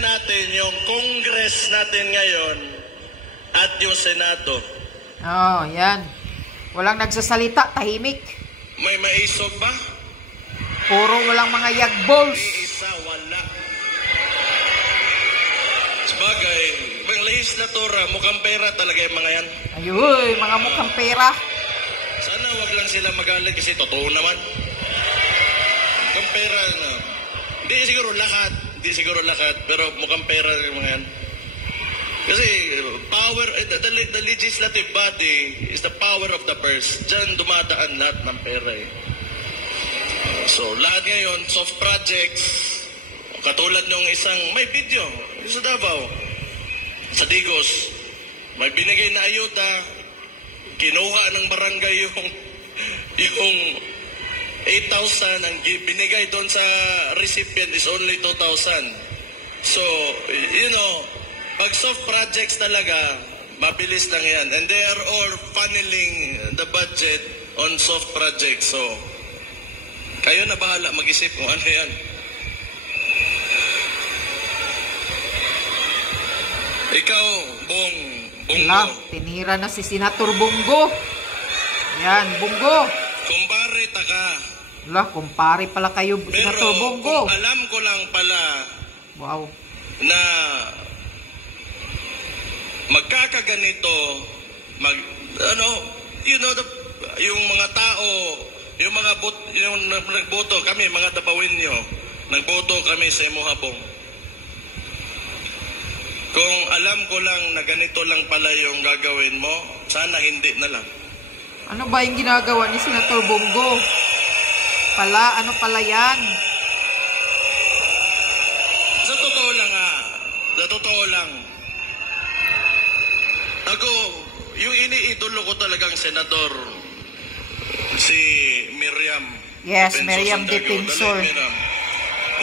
tingnan natin yung Congress natin ngayon at yung Senado. Oh, yan. Walang nagsasalita, tahimik. May maisog ba? Puro walang mga yagballs. Ni isa, wala. Sabagay, mga legislatura, mukhang pera talaga yung mga yan. Ayuy, mga mukhang pera. Sana wag lang sila magalit kasi totoo naman. Mukhang pera na. Hindi siguro lahat, pero mukhang pera yung mga yan. Kasi power, the legislative body is the power of the purse. Diyan dumadaan lahat ng pera eh. So, lahat ngayon, soft projects, katulad nung isang, may video, sa Davao, sa Digos, may binigay na ayuda, kinuha ng barangay yung 8,000, ang binigay doon sa recipient is only 2,000. So, you know, pag soft projects talaga, mabilis lang yan. And they are all funneling the budget on soft projects. So, kayo na bahala mag-isip kung ano yan. Ikaw, Bongo. Tinira na si Senator Bongo. Yan, Bongo. Kumpare ka. Kumpare pala kayo, Senator Bongo. Pero alam ko lang pala na magkakaganito, yung mga tao, yung nagboto kami, mga Dabawinyo, nagboto kami sa Imuhabong. Kung alam ko lang na ganito lang pala yung gagawin mo, sana hindi na lang. Ano ba yung ginagawa ni Senator Bongo? Ano pala yan? Sa totoo lang, ako, yung iniidolo ko talagang senador, si Miriam. Yes, Miriam Defensor.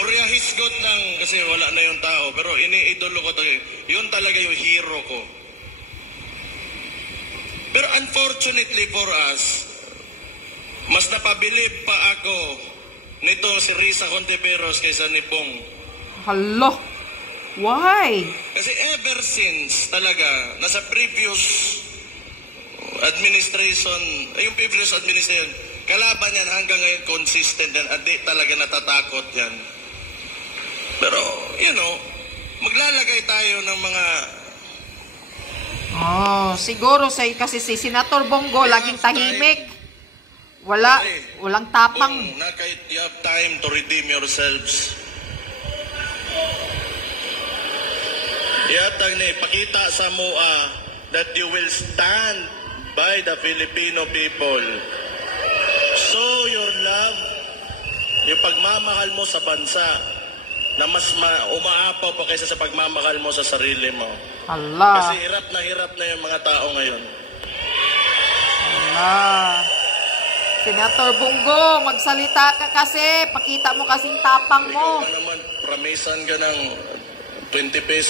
Uriya hisgot lang kasi wala na yung tao. Pero iniidolo ko talaga. Yun talaga yung hero ko. Pero unfortunately for us, mas napabilib pa ako nito si Risa Contiveros kaysa ni Bong. Hala! Why? Kasi ever since talaga, nasa previous administration, kalaban yan hanggang ngayon consistent yan at di talaga natatakot yan. Pero, maglalagay tayo ng mga... siguro kasi si Senator Bongo laging tahimik. Walang tapang. You have time to redeem yourselves. Iyatag na ipakita sa MOA that you will stand by the Filipino people. Show your love, yung pagmamahal mo sa bansa na mas umaapaw pa kaysa sa pagmamahal mo sa sarili mo. Allah. Kasi hirap na yung mga tao ngayon. Allah. Senator Bongo, magsalita ka kasi. Pakita mo kasing tapang mo. Ikaw naman, promisan ka ng 20 pesos.